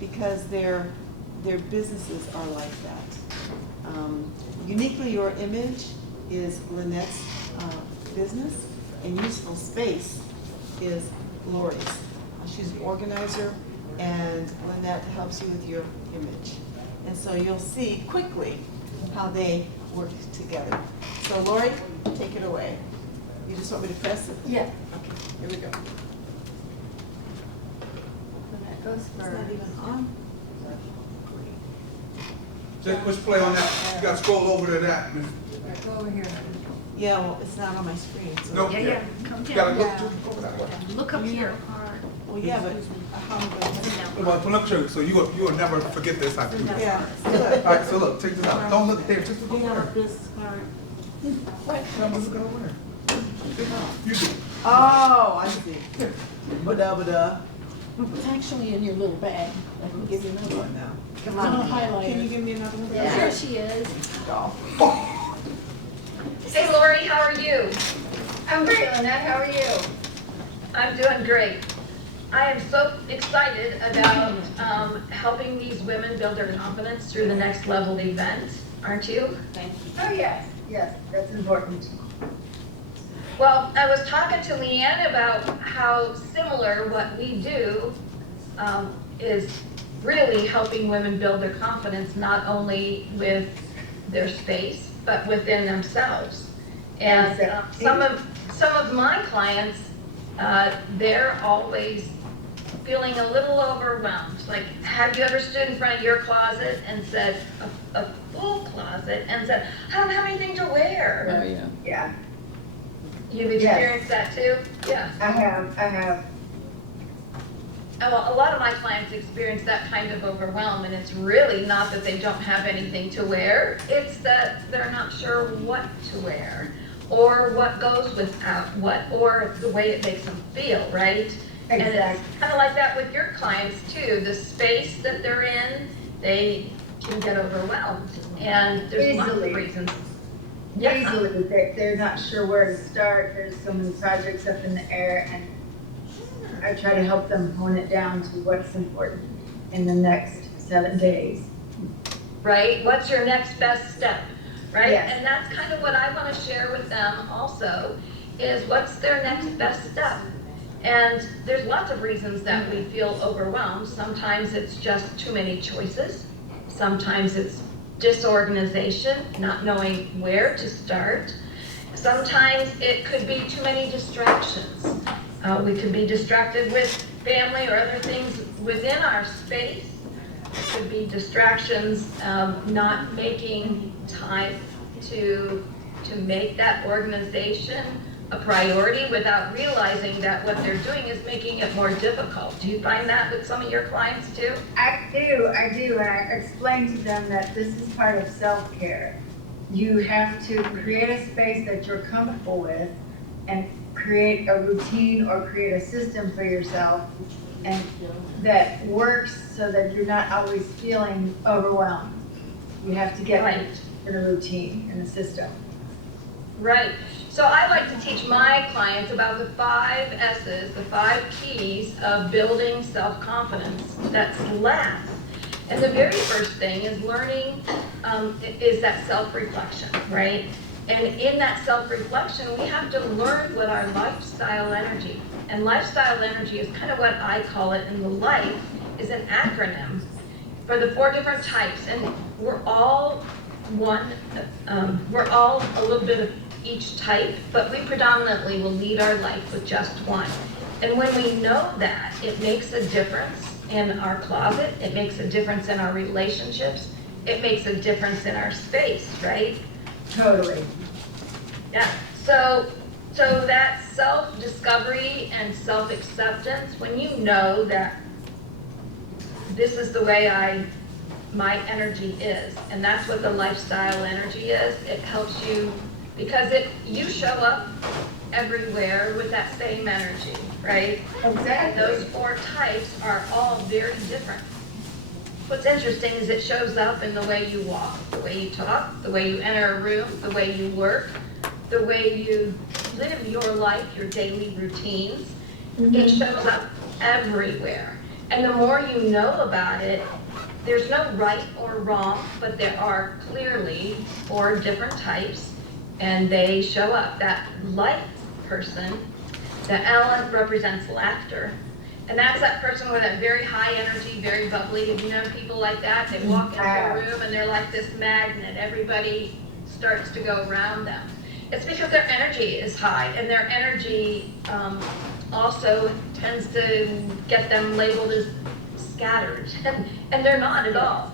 because their businesses are like that. Uniquely Your Image is Lynnette's business, and Useful Space is Laurie's. She's an organizer, and Lynnette helps you with your image. And so you'll see quickly how they work together. So Laurie, take it away. You just want me to press it? Yeah. Okay, here we go. That goes It's for. not even on. Just push play on that. You gotta scroll over to that. Right, go over here. Yeah, well, it's not on my screen. So. Nope. Yeah, yeah, come You gotta down. look Yeah. over that way. Look up here. Well, yeah, but how am I going to? Well, pull up your, so you will never forget this. I think. Yeah, good. All right, so look, check this out. Don't look there. Just look We over have a there. business card. What? I'm looking over there. You do. Oh, I see. Ba-da-ba-da. It's actually in your little bag. I can give you another one now. Come Little on. highlighter. Can you give me another one? There she is. Oh. Hey Laurie, how are you? I'm great, Lynnette, how are you? I'm doing great. I am so excited about helping these women build their confidence through the next level event, aren't you? Thank you. Oh, yes, yes, that's important. Well, I was talking to Leanne about how similar what we do is really helping women build their confidence, not only with their space, but within themselves. And some of my clients, they're always feeling a little overwhelmed. Like, have you ever stood in front of your closet and said, a full closet, and said, I don't have anything to wear? Oh, yeah. Yeah, You've experienced that too? Yeah. I have. Well, a lot of my clients experience that kind of overwhelm, and it's really not that they don't have anything to wear, it's that they're not sure what to wear, or what goes without what, or the way it makes them feel, right? And it's Exactly. kind of like that with your clients too. The space that they're in, they can get overwhelmed, and there's lots of Easily. reasons. Easily, they're not sure where to start, there's so many projects up in the air, and I try to help them hone it down to what's important in the next 7 days. Right? What's your next best step, right? Yes. And that's kind of what I want to share with them also, is what's their next best step. And there's lots of reasons that we feel overwhelmed. Sometimes it's just too many choices. Sometimes it's disorganization, not knowing where to start. Sometimes it could be too many distractions. We could be distracted with family or other things within our space. It could be distractions, not making time to make that organization a priority without realizing that what they're doing is making it more difficult. Do you find that with some of your clients too? I do, and I explain to them that this is part of self-care. You have to create a space that you're comfortable with and create a routine or create a system for yourself and that works so that you're not always feeling overwhelmed. You have to get Right. in a routine and a system. Right. So I like to teach my clients about the 5 S's, the 5 keys of building self-confidence. That's last. And the very first thing is learning, is that self-reflection, right? And in that self-reflection, we have to learn what our lifestyle energy, and lifestyle energy is kind of what I call it in the life, is an acronym for the 4 different types. And we're all we're all a little bit of each type, but we predominantly will lead our life with just one. And when we know that, it makes a difference in our closet, it makes a difference in our relationships, it makes a difference in our space, right? Totally. Yeah, so that self-discovery and self-acceptance, when you know that this is the way my energy is, and that's what the lifestyle energy is, it helps you, because you show up everywhere with that same energy, right? Exactly. Those 4 types are all very different. What's interesting is it shows up in the way you walk, the way you talk, the way you enter a room, the way you work, the way you live your life, your daily routines. It shows up everywhere. And the more you know about it, there's no right or wrong, but there are clearly 4 different types, and they show up. That light person, the L represents laughter. And that's that person with that very high energy, very bubbly. Have you known people like that? They walk into a room and they're like this magnet. Everybody starts to go around them. It's because their energy is high, and their energy also tends to get them labeled as scattered, and they're not at all,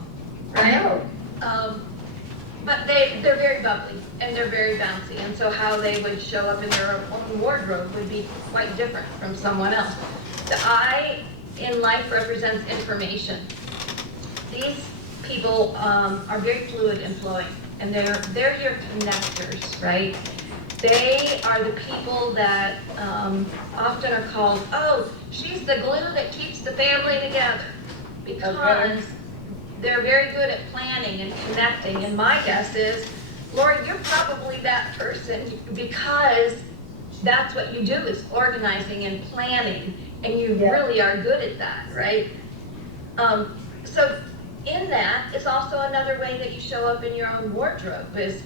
right? But they're very bubbly, and they're very bouncy, and so how they would show up in their own wardrobe would be quite different from someone else. The I in life represents information. These people are very fluid and flowing, and they're your connectors, right? They are the people that often are called, oh, she's the glue that keeps the family together, because they're very good at planning and connecting. And my guess is, Laurie, you're probably that person, because that's what you do, is organizing and planning, and you really are good at that, right? So in that is also another way that you show up in your own wardrobe, is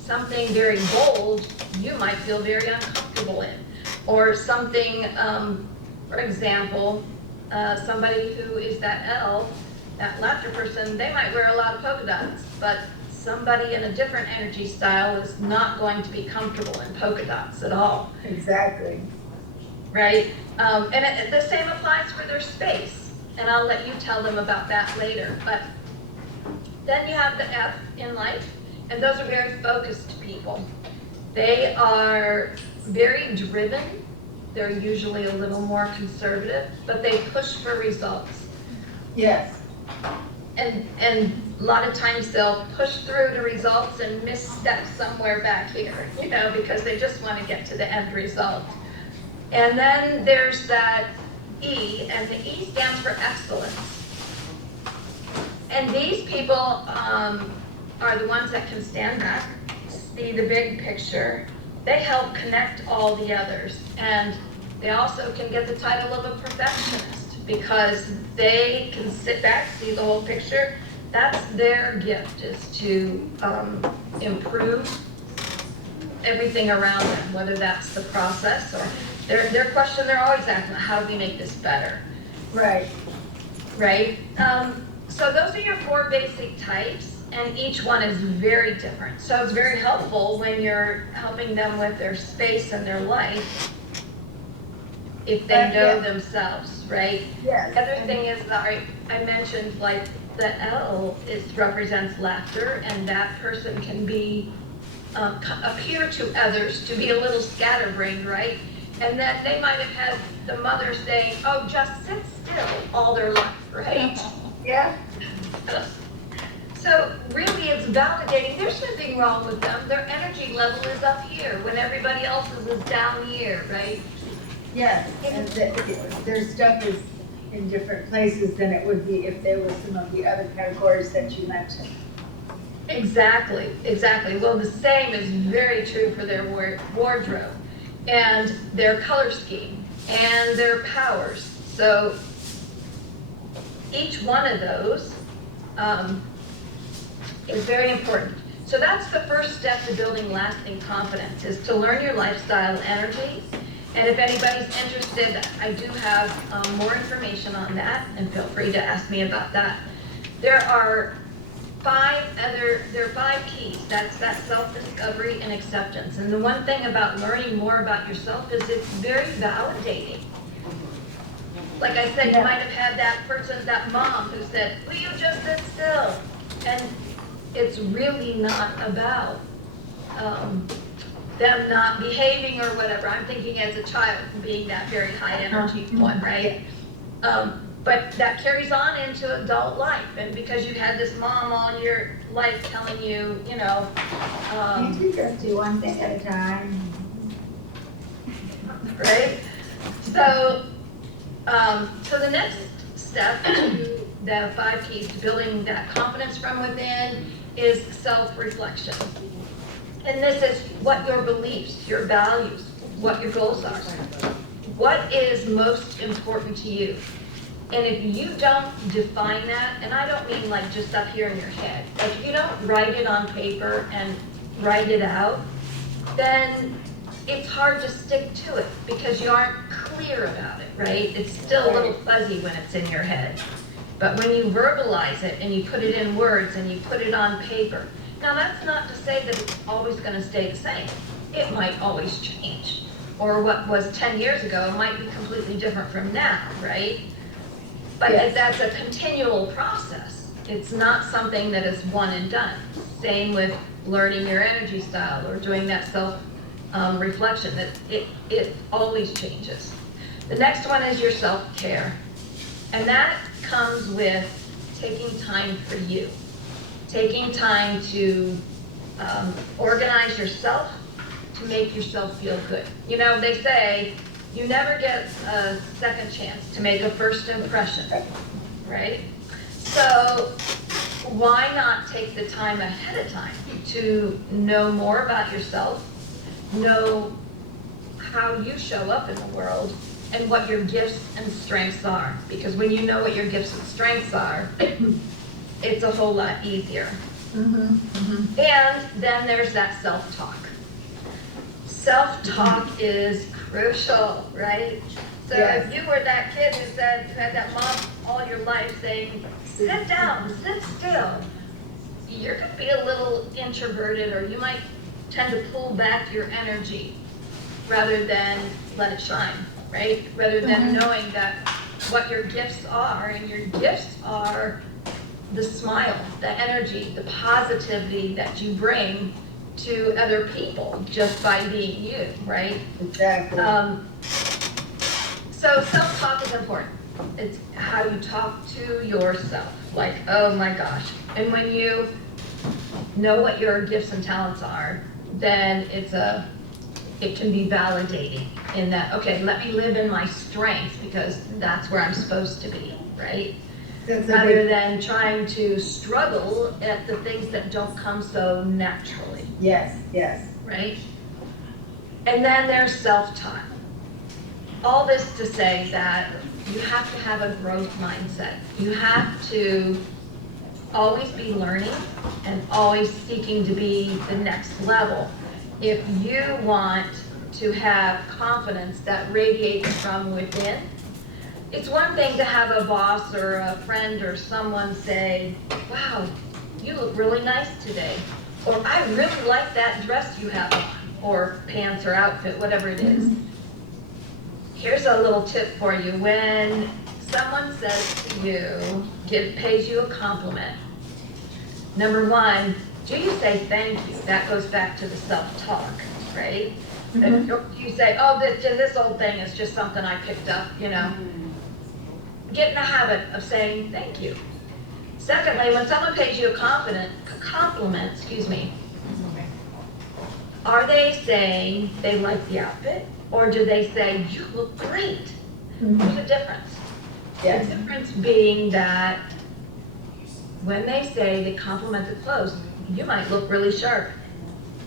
something very bold you might feel very uncomfortable in, or something, for example, somebody who is that L, that laughter person, they might wear a lot of polka dots, but somebody in a different energy style is not going to be comfortable in polka dots at all. Exactly. Right? And the same applies for their space, and I'll let you tell them about that later. But then you have the F in life, and those are very focused people. They are very driven. They're usually a little more conservative, but they push for results. Yes. And a lot of times they'll push through the results and misstep somewhere back here, because they just want to get to the end result. And then there's that E, and the E stands for excellence. And these people are the ones that can stand back, see the big picture. They help connect all the others. And they also can get the title of a perfectionist, because they can sit back, see the whole picture. That's their gift, is to improve everything around them, whether that's the process or their question they're always asking, how do we make this better? Right. Right? So those are your 4 basic types, and each one is very different. So it's very helpful when you're helping them with their space and their life, if they know themselves, right? Yes. The other thing is that I mentioned, like, the L represents laughter, and that person can be appear to others to be a little scatterbrained, right? And then they might have had the mother saying, oh, just sit still all their life, right? Yeah. So really it's validating. There's nothing wrong with them. Their energy level is up here when everybody else's is down here, right? Yes, and their stuff is in different places than it would be if they were some of the other categories that you mentioned. Exactly, exactly. Well, the same is very true for their wardrobe and their color scheme and their powers. So each one of those is very important. So that's the first step to building lasting confidence, is to learn your lifestyle energy. And if anybody's interested, I do have more information on that, and feel free to ask me about that. There are 5 keys. That's that self-discovery and acceptance. And the one thing about learning more about yourself is it's very validating. Like I said, you might have had that person, that mom who said, will you just sit still? And it's really not about them not behaving or whatever. I'm thinking as a child, being that very high energy one, right? But that carries on into adult life, and because you had this mom all your life telling you, You can just do one thing at a time. right? So the next step to the 5 keys to building that confidence from within is self-reflection. And this is what your beliefs, your values, what your goals are. What is most important to you? And if you don't define that, and I don't mean like just up here in your head, like if you don't write it on paper and write it out, then it's hard to stick to it because you aren't clear about it, right? It's still a little fuzzy when it's in your head. But when you verbalize it and you put it in words and you put it on paper, now that's not to say that it's always going to stay the same. It might always change. Or what was 10 years ago might be completely different from now, right? But Yes. that's a continual process. It's not something that is one and done. Same with learning your energy style or doing that self-reflection, that it always changes. The next one is your self-care. And that comes with taking time for you. Taking time to organize yourself, to make yourself feel good. You know, they say you never get a second chance to make a first impression, right? So why not take the time ahead of time to know more about yourself, know how you show up in the world, and what your gifts and strengths are? Because when you know what your gifts and strengths are, it's a whole lot easier. And then there's that self-talk. Self-talk is crucial, right? So Yes. if you were that kid who said, who had that mom all your life saying, sit down, sit still, you're going to be a little introverted, or you might tend to pull back your energy rather than let it shine, right? Rather than knowing that what your gifts are, and your gifts are the smile, the energy, the positivity that you bring to other people just by being you, right? Exactly. So self-talk is important. It's how you talk to yourself, like, oh my gosh. And when you know what your gifts and talents are, then it can be validating in that, okay, let me live in my strengths because that's where I'm supposed to be, right? That's a Rather big, than trying to struggle at the things that don't come so naturally, yes, yes. right? And then there's self-talk. All this to say that you have to have a growth mindset. You have to always be learning and always seeking to be the next level. If you want to have confidence that radiates from within, it's one thing to have a boss or a friend or someone say, wow, you look really nice today. Or I really like that dress you have on, or pants or outfit, whatever it is. Here's a little tip for you. When someone says to you, pays you a compliment, number one, do you say thank you? That goes back to the self-talk, right? If you say, oh, this old thing is just something I picked up, you know. Get in the habit of saying thank you. Secondly, when someone pays you a compliment, are they saying they like the outfit, or do they say you look great? There's a difference. Yes. The difference being that when they say they compliment the clothes, you might look really sharp,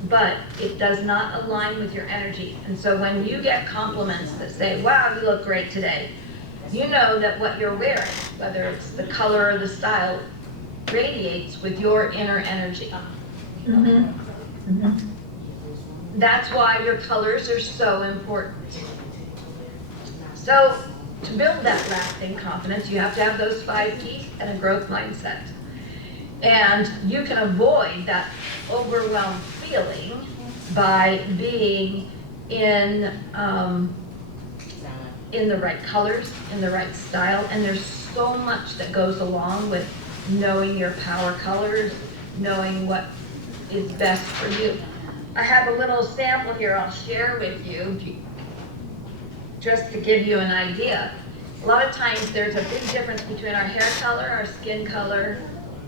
but it does not align with your energy. And so when you get compliments that say, wow, you look great today, you know that what you're wearing, whether it's the color or the style, radiates with your inner energy. That's why your colors are so important. So to build that lasting confidence, you have to have those 5 keys and a growth mindset. And you can avoid that overwhelmed feeling by being in the right colors, in the right style, and there's so much that goes along with knowing your power colors, knowing what is best for you. I have a little sample here I'll share with you, just to give you an idea. A lot of times there's a big difference between our hair color, our skin color,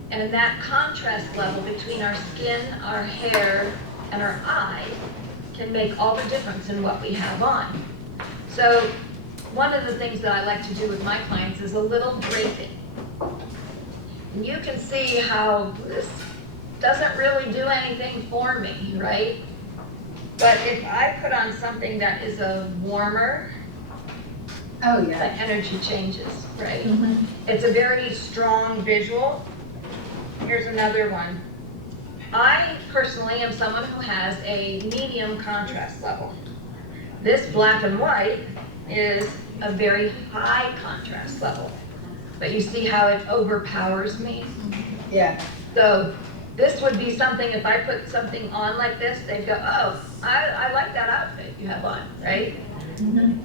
and that contrast level between our skin, our hair, and our eye can make all the difference in what we have on. So one of the things that I like to do with my clients is a little draping. And you can see how this doesn't really do anything for me, right? But if I put on something that is a warmer Oh, the yeah. energy changes, right? Mhm. It's a very strong visual. Here's another one. I personally am someone who has a medium contrast level. This black and white is a very high contrast level. But you see how it overpowers me? Yeah. So this would be something, if I put something on like this, they'd go, oh, I like that outfit you have on, right? Mhm.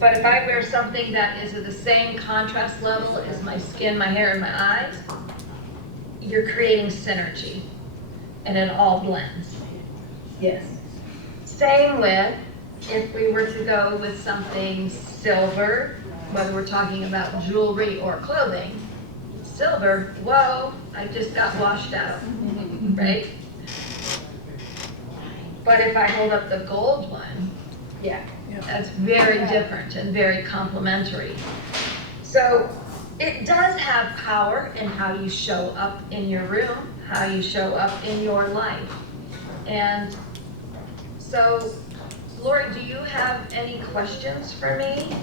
But if I wear something that is at the same contrast level as my skin, my hair, and my eyes, you're creating synergy, and it all blends. Yes. Same with if we were to go with something silver, whether we're talking about jewelry or clothing. Silver, whoa, I just got washed out, right? But if I hold up the gold one, Yeah. that's very different and very complementary. So it does have power in how you show up in your room, how you show up in your life. And so, Laurie, do you have any questions for me?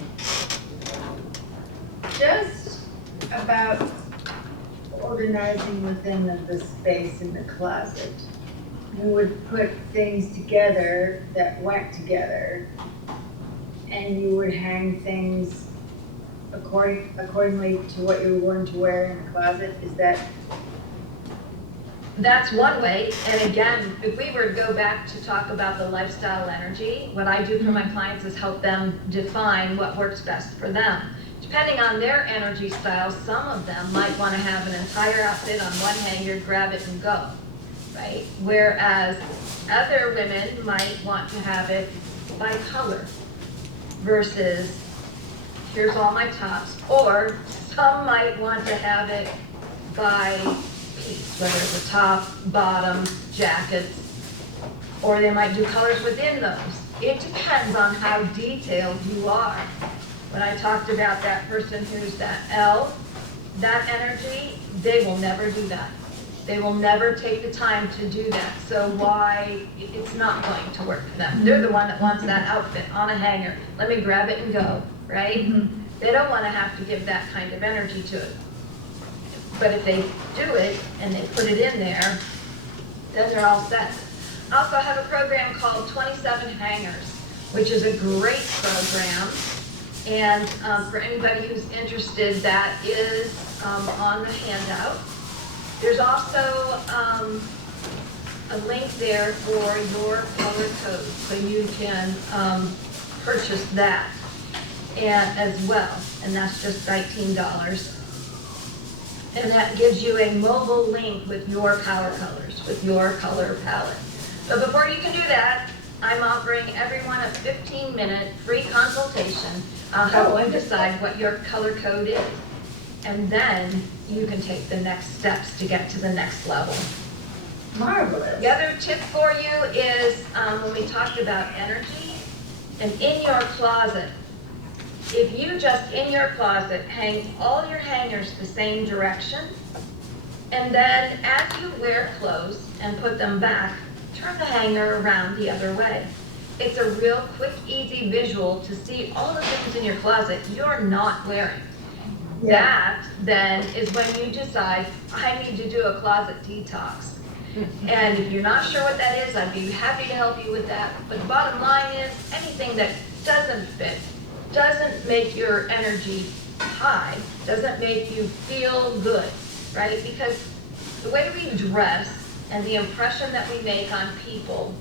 Just about organizing within the space in the closet. You would put things together that went together, and you would hang things accordingly to what you were going to wear in the closet. Is that? That's one way. And again, if we were to go back to talk about the lifestyle energy, what I do for my clients is help them define what works best for them. Depending on their energy style, some of them might want to have an entire outfit on one hanger, grab it and go, right? Whereas other women might want to have it by color versus here's all my tops, or some might want to have it by piece, whether it's a top, bottom, jackets, or they might do colors within those. It depends on how detailed you are. When I talked about that person who's that L, that energy, they will never do that. They will never take the time to do that. So why, it's not going to work for them. They're the one that wants that outfit on a hanger. Let me grab it and go, right? They don't want to have to give that kind of energy to it. But if they do it and they put it in there, then they're all set. I also have a program called 27 Hangers, which is a great program. And for anybody who's interested, that is on the handout. There's also a link there for your color code, so you can purchase that as well, and that's just $19. And that gives you a mobile link with your power colors, with your color palette. But before you can do that, I'm offering everyone a 15-minute free consultation. I'll help you decide what your color code is. And then you can take the next steps to get to the next level. Marvelous. The other tip for you is when we talked about energy, and in your closet, if you just in your closet hang all your hangers the same direction, and then as you wear clothes and put them back, turn the hanger around the other way. It's a real quick, easy visual to see all the things in your closet you're not wearing. Yeah. That then is when you decide, I need to do a closet detox. And if you're not sure what that is, I'd be happy to help you with that. But the bottom line is, anything that doesn't fit, doesn't make your energy high, doesn't make you feel good, right? Because the way we dress and the impression that we make on people,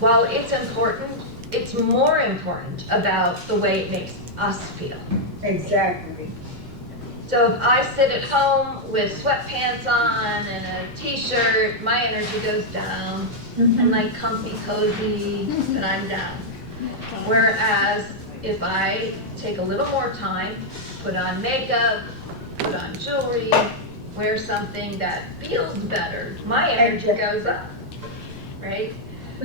while it's important, it's more important about the way it makes us feel. Exactly. So if I sit at home with sweatpants on and a t-shirt, my energy goes down. I'm like comfy, cozy, and I'm down. Whereas if I take a little more time, put on makeup, put on jewelry, wear something that feels better, my energy goes up, right?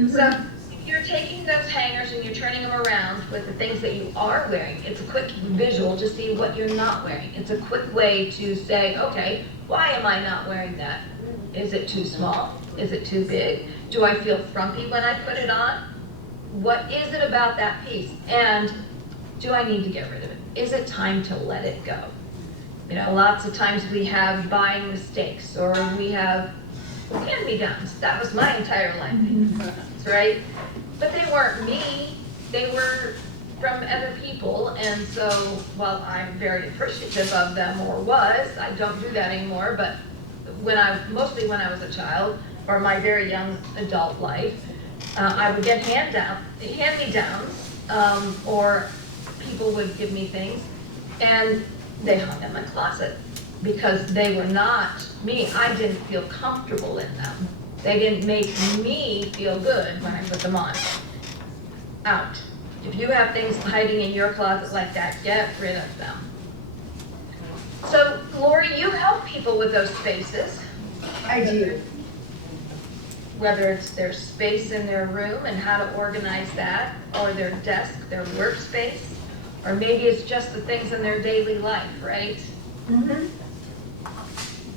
So if you're taking those hangers and you're turning them around with the things that you are wearing, it's a quick visual to see what you're not wearing. It's a quick way to say, okay, why am I not wearing that? Is it too small? Is it too big? Do I feel frumpy when I put it on? What is it about that piece? And Do I need to get rid of it? Is it time to let it go? You know, lots of times we have buying mistakes, or we have hand-me-downs. That was my entire life, right? But they weren't me. They were from other people, and so while I'm very appreciative of them, or was, I don't do that anymore, but mostly when I was a child, or my very young adult life, I would get hand-me-downs, or people would give me things, and they hung in my closet because they were not me. I didn't feel comfortable in them. They didn't make me feel good when I put them on. Out. If you have things hiding in your closet like that, get rid of them. So, Laurie, you help people with those spaces. I do. Whether it's their space in their room and how to organize that, or their desk, their workspace, or maybe it's just the things in their daily life, right? Mm-hmm.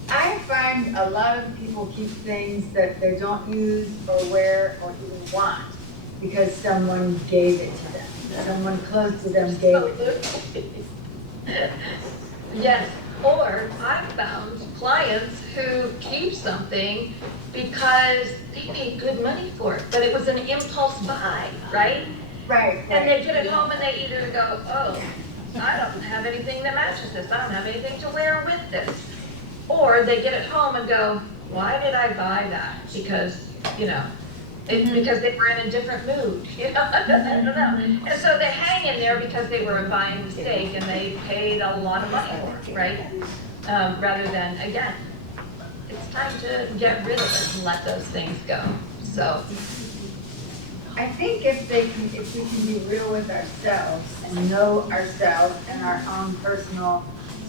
I find a lot of people keep things that they don't use or wear or even want because someone gave it to them. Someone close to them gave it to them. Yes, or I've found clients who keep something because they paid good money for it, but it was an impulse buy, right? Right. And they get it home and they either go, oh, I don't have anything that matches this, I don't have anything to wear with this. Or they get it home and go, why did I buy that? Because, you know, because they were in a different mood, you know, I don't know. And so they hang in there because they were a buying mistake and they paid a lot of money for it, right? Rather than, again, it's time to get rid of it and let those things go, so. I think if we can be real with ourselves and know ourselves and our own personal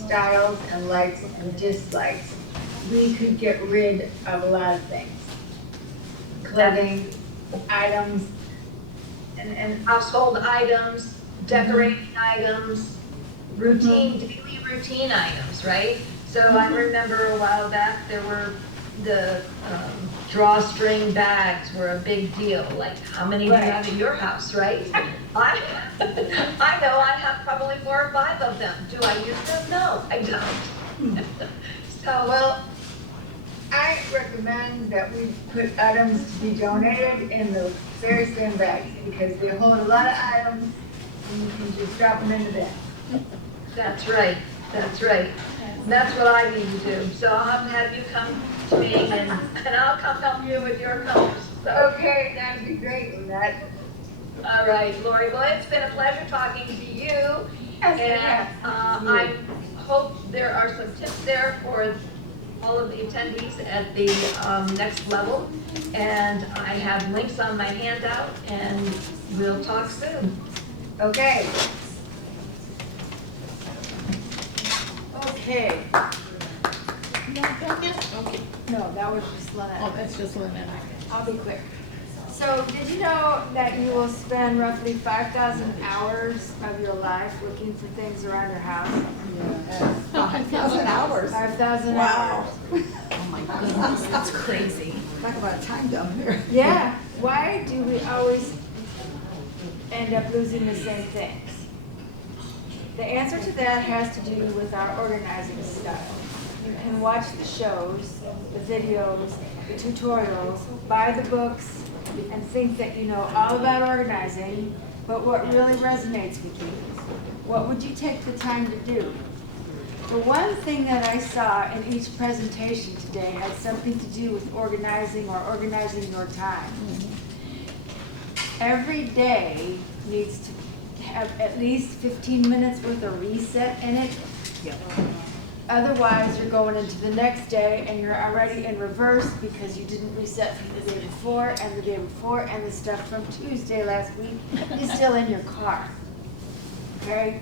styles and likes and dislikes, we could get rid of a lot of things. Clothing, items, and Household items, decorating items, daily routine items, right? So I remember a while back, there were the drawstring bags were a big deal. Like, how many do you have in your house, right? I know I have probably 4 or 5 of them. Do I use them? No, I don't. So, well, I recommend that we put items to be donated in the very same bags because they hold a lot of items and you can just drop them into them. that's right, that's right. That's what I need to do. So I'll have to have you come to me and I'll come help you with your colors. So. Okay, that'd be great, Lynnette. All right, Laurie. Well, it's been a pleasure talking to you. And I hope there are some tips there for all of the attendees at the next level. And I have links on my handout and we'll talk soon. Okay. Okay. Not done yet? Okay. No, that was just Oh, Lynnette. that's just Lynnette. I'll be quick. So, did you know that you will spend roughly 5,000 hours of your life looking for things around your house? 5,000 hours. 5,000 Wow. hours. Oh my goodness. That's crazy. Talk about a time dump here. Yeah. Why do we always end up losing the same things? The answer to that has to do with our organizing style. You can watch the shows, the videos, the tutorials, buy the books, and think that you know all about organizing, but what really resonates with you? What would you take the time to do? The one thing that I saw in each presentation today had something to do with organizing or organizing your time. Every day needs to have at least 15 minutes worth of reset in it. Otherwise, you're going into the next day and you're already in reverse because you didn't reset from the day before and the day before, and the stuff from Tuesday last week is still in your car. Okay?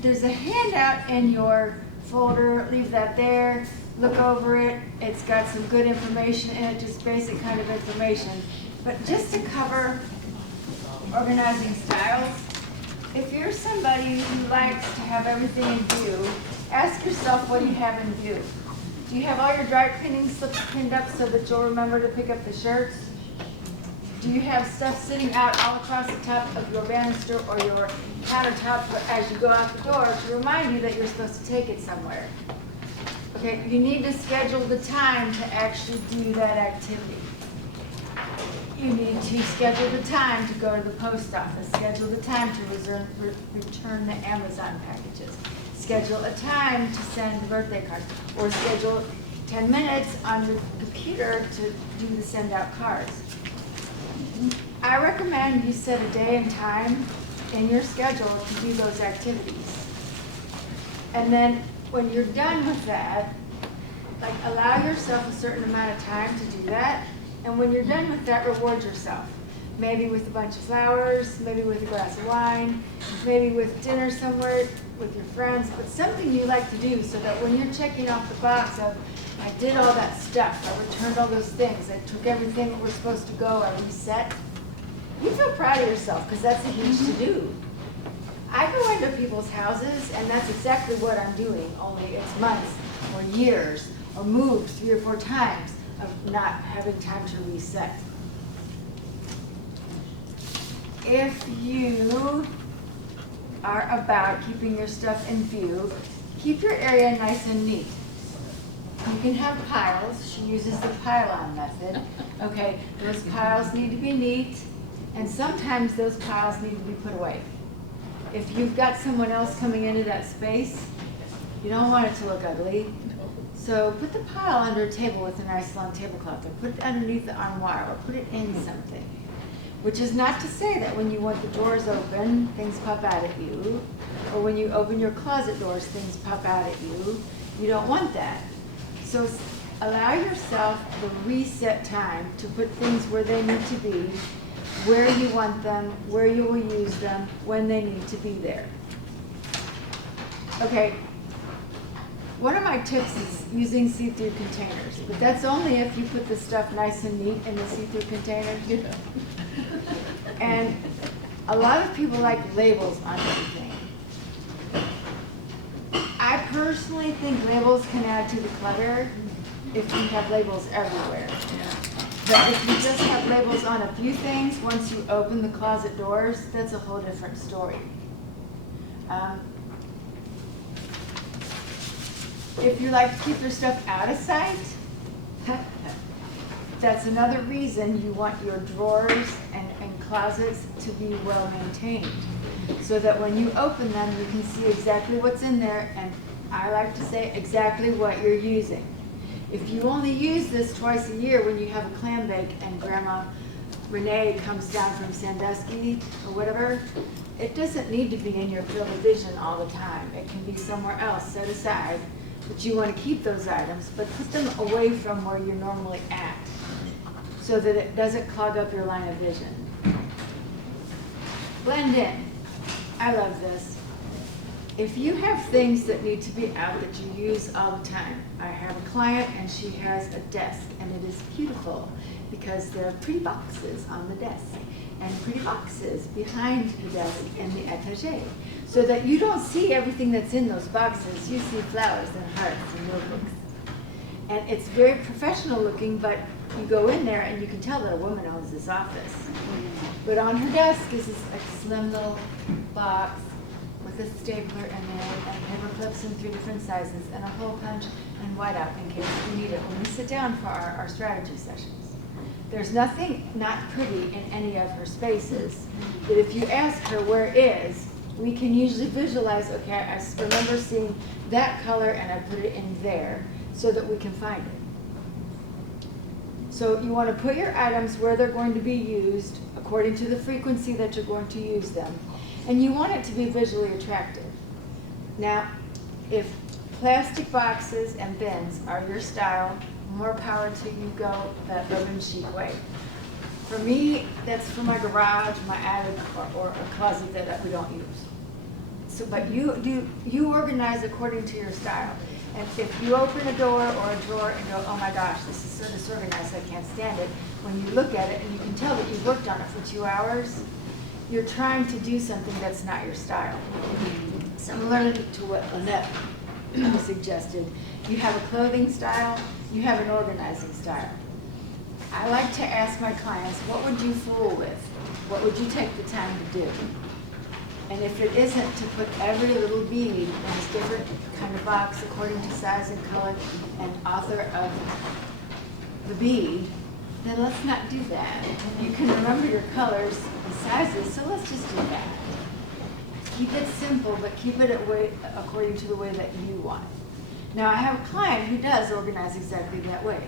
There's a handout in your folder. Leave that there. Look over it. It's got some good information in it, just basic kind of information. But just to cover organizing styles, if you're somebody who likes to have everything in view, ask yourself, what do you have in view? Do you have all your dry cleaning slips pinned up so that you'll remember to pick up the shirts? Do Do you have stuff sitting out all across the top of your banister or your countertop as you go out the door to remind you that you're supposed to take it somewhere? Okay, you need to schedule the time to actually do that activity. You need to schedule the time to go to the post office, schedule the time to return the Amazon packages, schedule a time to send the birthday cards, or schedule 10 minutes on your computer to do the send out cards. I recommend you set a day and time in your schedule to do those activities. And then when you're done with that, like allow yourself a certain amount of time to do that. And when you're done with that, reward yourself. Maybe with a bunch of flowers, maybe with a glass of wine, maybe with dinner somewhere with your friends, but something you like to do so that when you're checking off the box of, I did all that stuff, I returned all those things, I took everything that was supposed to go, I reset, you feel proud of yourself because that's a huge to-do. I go into people's houses and that's exactly what I'm doing, only it's months or years or moved 3 or 4 times of not having time to reset. If you are about keeping your stuff in view, keep your area nice and neat. You can have piles. She uses the pile-on method. Okay, those piles need to be neat, and sometimes those piles need to be put away. If you've got someone else coming into that space, you don't want it to look ugly. So put the pile under a table with a nice long tablecloth, or put it underneath the armoire, or put it in something. Which is not to say that when you want the doors open, things pop out at you, or when you open your closet doors, things pop out at you. You don't want that. So allow yourself the reset time to put things where they need to be, where you want them, where you will use them, when they need to be there. Okay. One of my tips is using see-through containers, but that's only if you put the stuff nice and neat in the see-through containers. Yeah. And a lot of people like labels on everything. I personally think labels can add to the clutter if you have labels everywhere. But if you just have labels on a few things, once you open the closet doors, that's a whole different story. If you like to keep your stuff out of sight, that's another reason you want your drawers and closets to be well maintained. So that when you open them, you can see exactly what's in there, and I like to say exactly what you're using. If you only use this twice a year when you have a clam bake and Grandma Renee comes down from Sandusky or whatever, it doesn't need to be in your field of vision all the time. It can be somewhere else set aside, but you want to keep those items, but put them away from where you're normally at so that it doesn't clog up your line of vision. Blend in. I love this. If you have things that need to be out that you use all the time, I have a client and she has a desk, and it is beautiful because there are pretty boxes on the desk and pretty boxes behind the desk in the etagere, so that you don't see everything that's in those boxes. You see flowers and hearts and notebooks. And it's very professional looking, but you go in there and you can tell that a woman owns this office. But on her desk is this slim little box with a stapler in it and paper clips in 3 different sizes and a hole punch and whiteout in case we need it when we sit down for our strategy sessions. There's nothing not pretty in any of her spaces, but if you ask her where is, we can usually visualize, okay, I remember seeing that color and I put it in there so that we can find it. So you want to put your items where they're going to be used according to the frequency that you're going to use them, and you want it to be visually attractive. Now, if plastic boxes and bins are your style, more power to you, go the urban chic way. For me, that's for my garage, my attic, or a closet that we don't use. So, but you organize according to your style. And if you open a door or a drawer and go, oh my gosh, this is so disorganized, I can't stand it, when you look at it and you can tell that you've worked on it for 2 hours, you're trying to do something that's not your style. Similar to what Lynnette suggested, you have a clothing style, you have an organizing style. I like to ask my clients, what would you fool with? What would you take the time to do? And if it isn't to put every little bead in a different kind of box according to size and color and author of the bead, then let's not do that. You can remember your colors and sizes, so let's just do that. Keep it simple, but keep it according to the way that you want it. Now, I have a client who does organize exactly that way.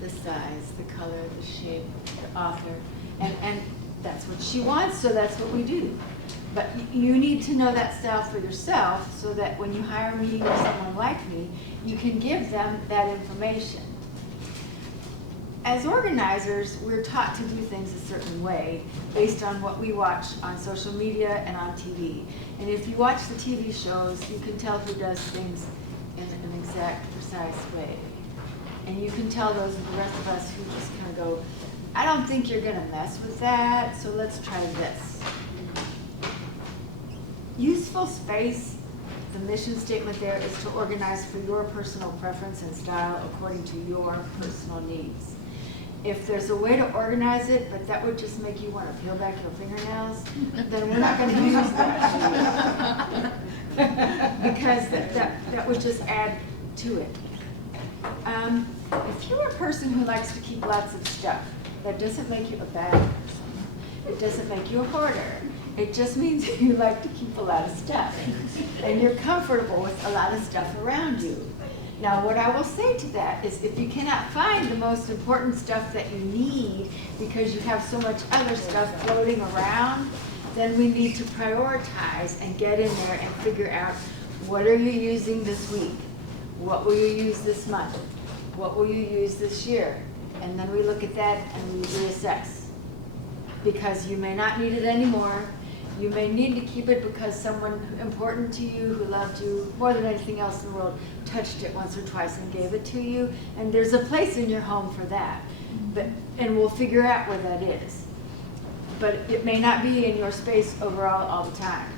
The size, the color, the shape, the author, and that's what she wants, so that's what we do. But you need to know that style for yourself so that when you hire me or someone like me, you can give them that information. As organizers, we're taught to do things a certain way based on what we watch on social media and on TV. And if you watch the TV shows, you can tell who does things in an exact, precise way. And you can tell those of the rest of us who just kind of go, I don't think you're going to mess with that, so let's try this. Useful space, the mission statement there is to organize for your personal preference and style according to your personal needs. If there's a way to organize it, but that would just make you want to peel back your fingernails, then we're not going to use that. Because that would just add to it. If you're a person who likes to keep lots of stuff, that doesn't make you a bad person. It doesn't make you a hoarder. It just means you like to keep a lot of stuff. And you're comfortable with a lot of stuff around you. Now, what I will say to that is if you cannot find the most important stuff that you need because you have so much other stuff floating around, then we need to prioritize and get in there and figure out what are you using this week? What will you use this month? What will you use this year? And then we look at that and we reassess. Because you may not need it anymore. You may need to keep it because someone important to you who loved you more than anything else in the world touched it once or twice and gave it to you. And there's a place in your home for that. And we'll figure out where that is. But it may not be in your space overall all the time.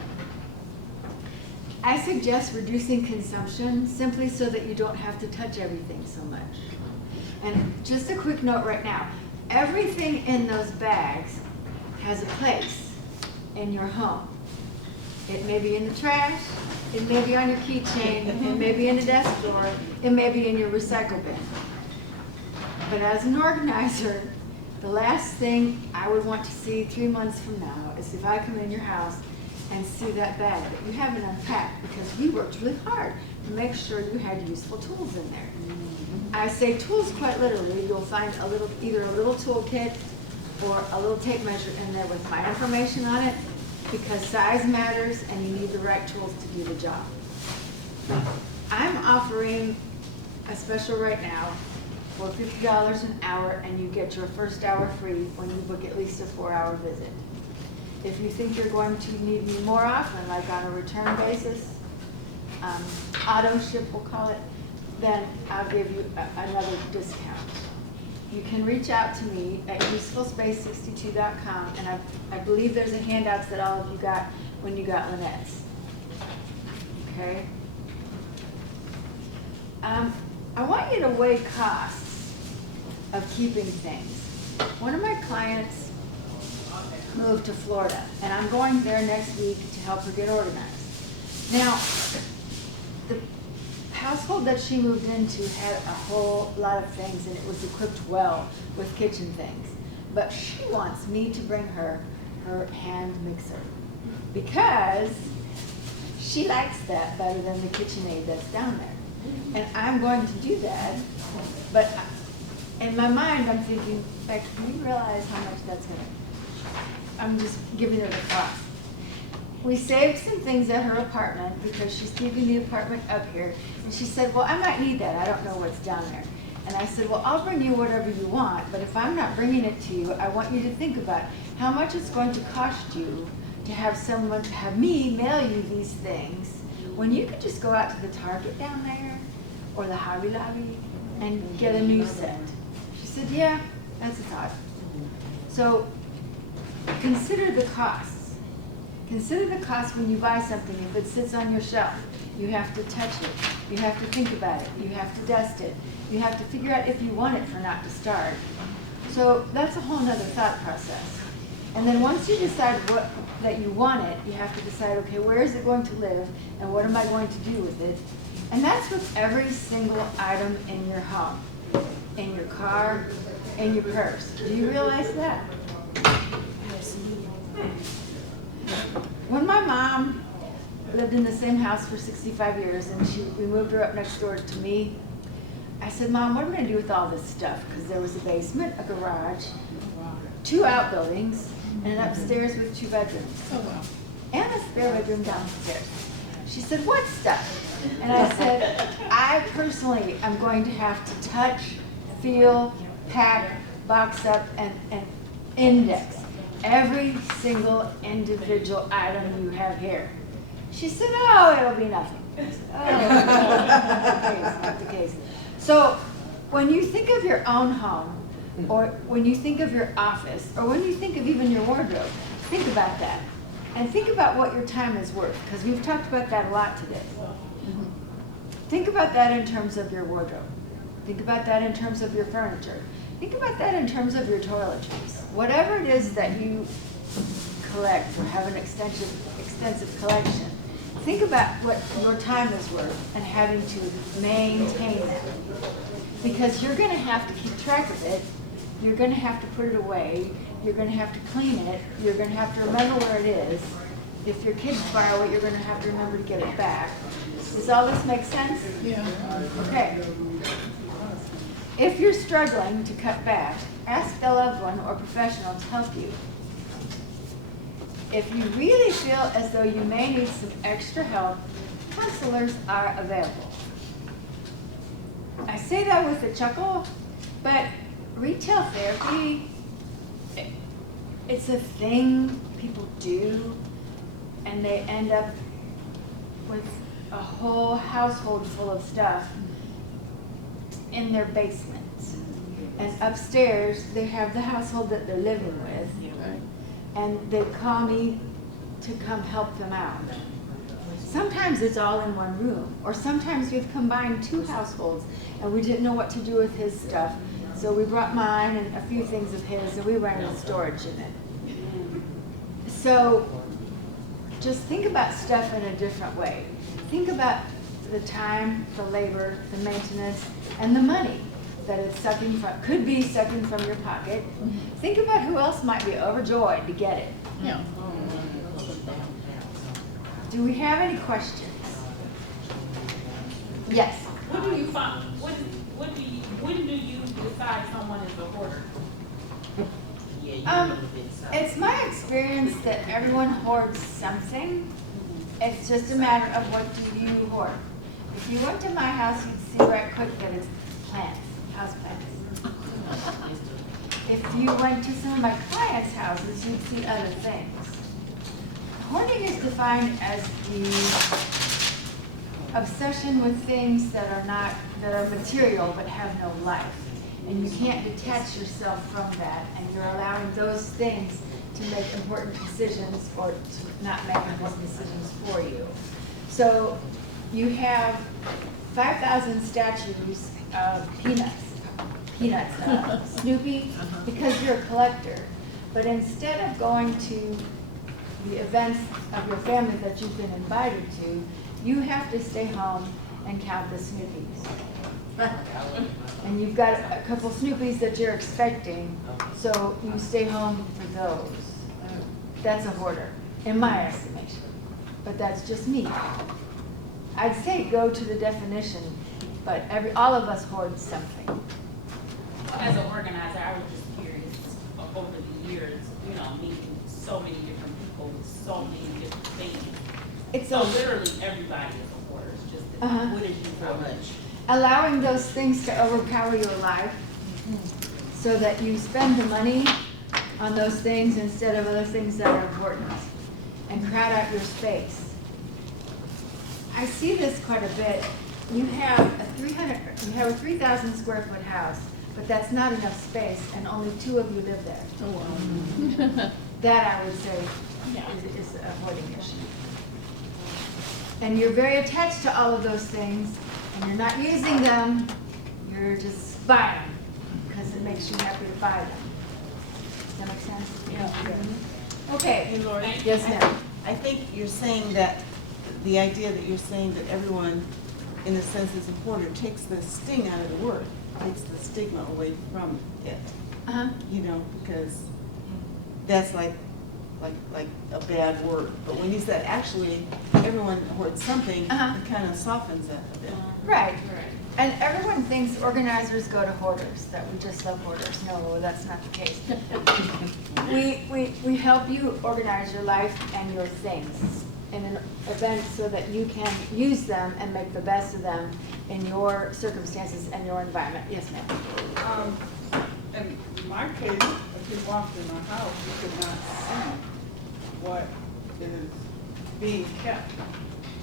I suggest reducing consumption simply so that you don't have to touch everything so much. And just a quick note right now. Everything in those bags has a place in your home. It may be in the trash, it may be on your keychain, it may be in the desk drawer, it may be in your recycle bin. But as an organizer, the last thing I would want to see 3 months from now is if I come in your house and see that bag that you haven't unpacked because we worked really hard to make sure you had useful tools in there. I say tools quite literally. You'll find either a little toolkit or a little tape measure in there with my information on it because size matters and you need the right tools to do the job. I'm offering a special right now for $50 an hour and you get your first hour free when you book at least a 4-hour visit. If you think you're going to need me more often, like on a return basis, auto ship we'll call it, then I'll give you another discount. You can reach out to me at usefulspace62.com, and I believe there's a handouts that all of you got when you got Lynnette's. Okay? I want you to weigh costs of keeping things. One of my clients moved to Florida, and I'm going there next week to help her get organized. Now, the household that she moved into had a whole lot of things, and it was equipped well with kitchen things. But she wants me to bring her hand mixer because she likes that better than the KitchenAid that's down there. And I'm going to do that, but in my mind I'm thinking, Beck, do you realize how much that's going to, I'm just giving her the cost. We saved some things at her apartment because she's keeping the apartment up here. And she said, well, I might need that. I don't know what's down there. And I said, well, I'll bring you whatever you want, but if I'm not bringing it to you, I want you to think about how much it's going to cost you to have me mail you these things when you could just go out to the Target down there or the Hobby Lobby and get a new set. She said, yeah, that's a thought. So consider the costs. Consider the cost when you buy something. If it sits on your shelf, you have to touch it. You have to think about it. You have to dust it. You have to figure out if you want it or not to start. So that's a whole nother thought process. And then once you decide that you want it, you have to decide, okay, where is it going to live and what am I going to do with it? And that's with every single item in your home, in your car, in your purse. Do you realize that? When my mom lived in the same house for 65 years and we moved her up next door to me, I said, Mom, what am I going to do with all this stuff? Because there was a basement, a garage, 2 outbuildings, and an upstairs with 2 bedrooms. Oh, wow. And a spare bedroom downstairs. She said, what stuff? And I said, I personally am going to have to touch, feel, pack, box up, and index every single individual item you have here. She said, oh, it'll be nothing. I said, oh, not the case. So when you think of your own home, or when you think of your office, or when you think of even your wardrobe, think about that. And think about what your time is worth, because we've talked about that a lot today. Think about that in terms of your wardrobe. Think about that in terms of your furniture. Think about that in terms of your toiletries. Whatever it is that you collect or have an extensive collection, think about what your time is worth and having to maintain that. Because you're going to have to keep track of it. You're going to have to put it away. You're going to have to clean it. You're going to have to remember where it is. If your kids borrow it, you're going to have to remember to get it back. Does all this make sense? Yeah. Okay. If you're struggling to cut back, ask a loved one or professional to help you. If you really feel as though you may need some extra help, counselors are available. I say that with a chuckle, but retail therapy, it's a thing people do, and they end up with a whole household full of stuff in their basement. And upstairs, they have the household that they're living with, and they call me to come help them out. Sometimes it's all in one room, or sometimes we've combined 2 households and we didn't know what to do with his stuff, so we brought mine and a few things of his and we rented a storage unit. So just think about stuff in a different way. Think about the time, the labor, the maintenance, and the money that it's sucking from, could be sucking from your pocket. Think about who else might be overjoyed to get it. Yeah. Do we have any questions? Yes. What do you find, when do you decide someone is a hoarder? It's my experience that everyone hoards something. It's just a matter of what do you hoard. If you went to my house, you'd see right quick that it's plants, house plants. If you went to some of my clients' houses, you'd see other things. Hoarding is defined as the obsession with things that are material but have no life. And you can't detach yourself from that, and you're allowing those things to make important decisions or to not make important decisions for you. So you have 5,000 statues of Peanuts, Snoopy, because you're a collector. But instead of going to the events of your family that you've been invited to, you have to stay home and count the Snoopies. And you've got a couple Snoopies that you're expecting, so you stay home for those. That's a hoarder, in my estimation. But that's just me. I'd say go to the definition, but all of us hoard something. As an organizer, I was just curious, over the years, meeting so many different people with so many different things. So literally everybody is a hoarder, it's just that what is you how much? Allowing those things to overpower your life so that you spend the money on those things instead of other things that are important, and crowd out your space. I see this quite a bit. You have a 3,000 square foot house, but that's not enough space, and only 2 of you live there. Oh, wow. That I would say is a hoarding issue. And you're very attached to all of those things, and you're not using them, you're just buying them because it makes you happy to buy them. Does that make sense? Yeah. Okay, Hey, Laurie. yes, ma'am. I think you're saying that, the idea that you're saying that everyone, in a sense, is a hoarder, takes the sting out of the word, takes the stigma away from it, Uh-huh. you know, because that's like a bad word. But when you said actually, everyone hoards something, Uh-huh. it kind of softens it a bit. Right. And everyone thinks organizers go to hoarders, that we just love hoarders. No, that's not the case. We help you organize your life and your things in an event so that you can use them and make the best of them in your circumstances and your environment. Yes, ma'am. In my case, if you walked in my house, you could not see what is being kept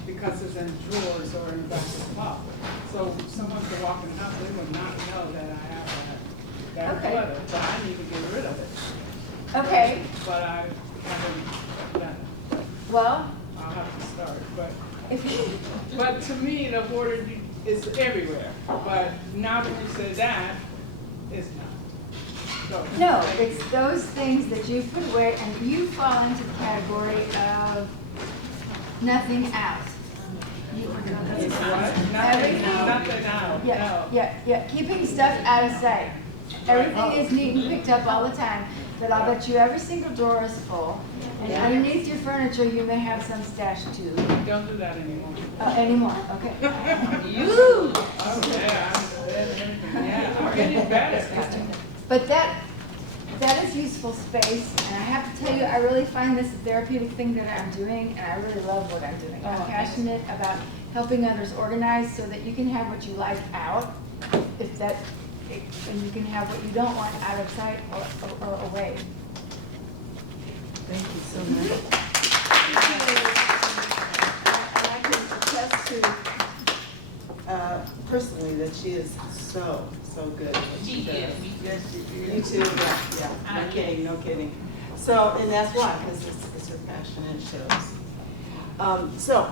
because it's in drawers or in the back of the closet. So someone could walk in the house, they would not know that I have that Okay. clutter, so I need to get rid of it. Okay, But I haven't done it. well, I'll have to start, but. if you, But to me, the border is everywhere, but now that you say that, it's not. So- no, it's those things that you put away and you fall into the category of nothing out. It's what? Everything. Nothing out, Yeah, no. yeah, keeping stuff out of sight. Everything is neat and picked up all the time, but I'll bet you every single drawer is full. And underneath your furniture, you may have some stash too. Don't do that anymore. Anymore, okay. Oh, yeah, yeah, I'm getting better. But that is useful space, and I have to tell you, I really find this a therapeutic thing that I'm doing, and I really love what I'm doing. I'm passionate about helping others organize so that you can have what you like out, and you can have what you don't want out of sight or away. Thank you so much. And I can attest to, personally, that she is so good. at what She does. is. Yes, you do. You too, yeah, no kidding, no kidding. So, and that's why, because it's her passion and it shows. So,